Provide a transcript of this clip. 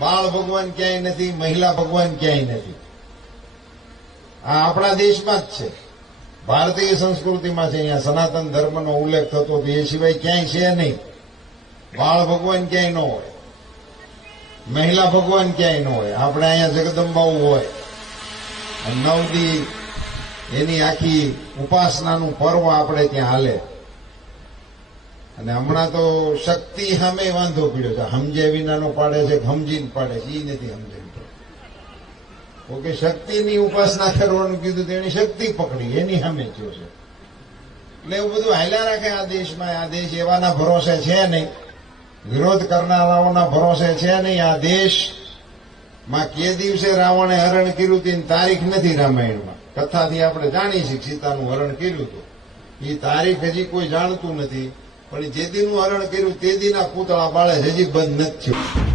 બાળ ભગવાન ક્યાંય નથી, મહિલા ભગવાન ક્યાંય નથી. આ આપણા દેશમાં જ છે, ભારતીય સંસ્કૃતિમાં છે. અહીંયા સનાતન ધર્મનો ઉલ્લેખ થતો હતો, એ સિવાય ક્યાંય છે નહીં. બાળ ભગવાન ક્યાંય ન હોય, મહિલા ભગવાન ક્યાંય ન હોય. આપણે અહીંયા જગદંબાઓ હોય, નવદી એની આખી ઉપાસનાનું પર્વ આપણે ત્યાં હાલે. અને હમણાં તો શક્તિ સામે વાંધો પીડ્યો છે. સમજે વિનાનો પાડે છે, સમજીને પાડે છે, એ નથી સમજે. ઓકે, શક્તિની ઉપાસના કરવાનું કીધું તો એની શક્તિ પકડી, એની સામે થયો છે. એટલે એવું બધું હાલ્યા રાખે આ દેશમાં. આ દેશ એવાના ભરોસે છે નહીં, વિરોધ કરનારાઓના ભરોસે છે નહીં. આ દેશમાં કે દિવસે રાવણે હરણ કર્યું તેની તારીખ નથી રામાયણમાં. કથાથી આપણે જાણી છીએ સીતાનું હરણ કર્યું હતું. એ તારીખ હજી કોઈ જાણતું નથી, પણ જે દીનું હરણ કર્યું તે દીના પૂતળા બાળે હજી બંધ નથી થયું.